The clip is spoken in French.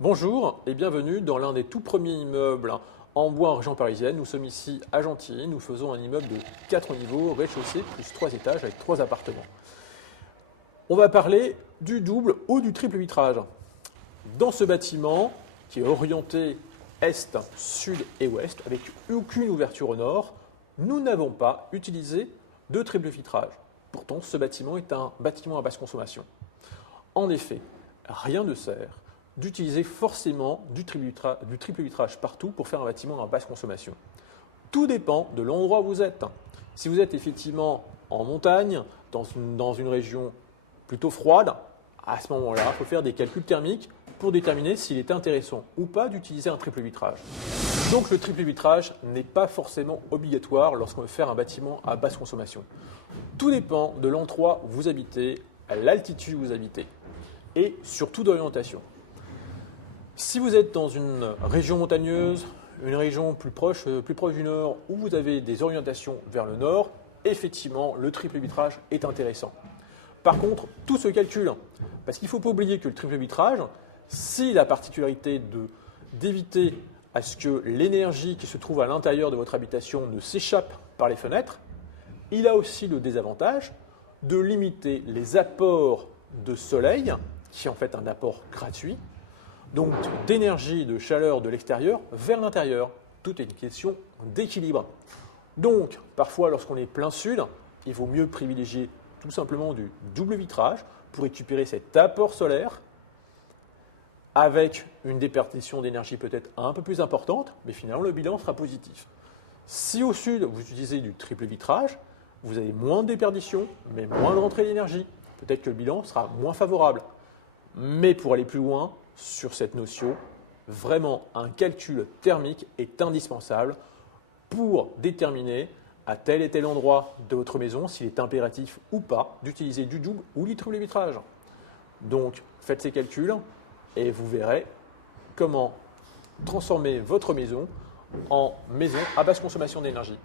Bonjour et bienvenue dans l'un des tout premiers immeubles en bois en région parisienne. Nous sommes ici à Gentilly. Nous faisons un immeuble de 4 niveaux, rez-de-chaussée, plus 3 étages avec 3 appartements. On va parler du double ou du triple vitrage. Dans ce bâtiment, qui est orienté est, sud et ouest, avec aucune ouverture au nord, nous n'avons pas utilisé de triple vitrage. Pourtant, ce bâtiment est un bâtiment à basse consommation. En effet, rien ne sert d'utiliser forcément du triple vitrage partout pour faire un bâtiment à basse consommation. Tout dépend de l'endroit où vous êtes. Si vous êtes effectivement en montagne, dans une région plutôt froide, à ce moment-là, il faut faire des calculs thermiques pour déterminer s'il est intéressant ou pas d'utiliser un triple vitrage. Donc le triple vitrage n'est pas forcément obligatoire lorsqu'on veut faire un bâtiment à basse consommation. Tout dépend de l'endroit où vous habitez, à l'altitude où vous habitez et surtout d'orientation. Si vous êtes dans une région montagneuse, une région plus proche du nord, où vous avez des orientations vers le nord, effectivement, le triple vitrage est intéressant. Par contre, tout se calcule, parce qu'il ne faut pas oublier que le triple vitrage, si la particularité d'éviter à ce que l'énergie qui se trouve à l'intérieur de votre habitation ne s'échappe par les fenêtres, il a aussi le désavantage de limiter les apports de soleil, qui est en fait un apport gratuit, donc d'énergie, de chaleur de l'extérieur vers l'intérieur. Tout est une question d'équilibre. Donc, parfois, lorsqu'on est plein sud, il vaut mieux privilégier tout simplement du double vitrage pour récupérer cet apport solaire avec une déperdition d'énergie peut-être un peu plus importante, mais finalement le bilan sera positif. Si au sud, vous utilisez du triple vitrage, vous avez moins de déperdition, mais moins de rentrée d'énergie. Peut-être que le bilan sera moins favorable. Mais pour aller plus loin sur cette notion, vraiment un calcul thermique est indispensable pour déterminer à tel et tel endroit de votre maison s'il est impératif ou pas d'utiliser du double ou du triple vitrage. Donc faites ces calculs et vous verrez comment transformer votre maison en maison à basse consommation d'énergie.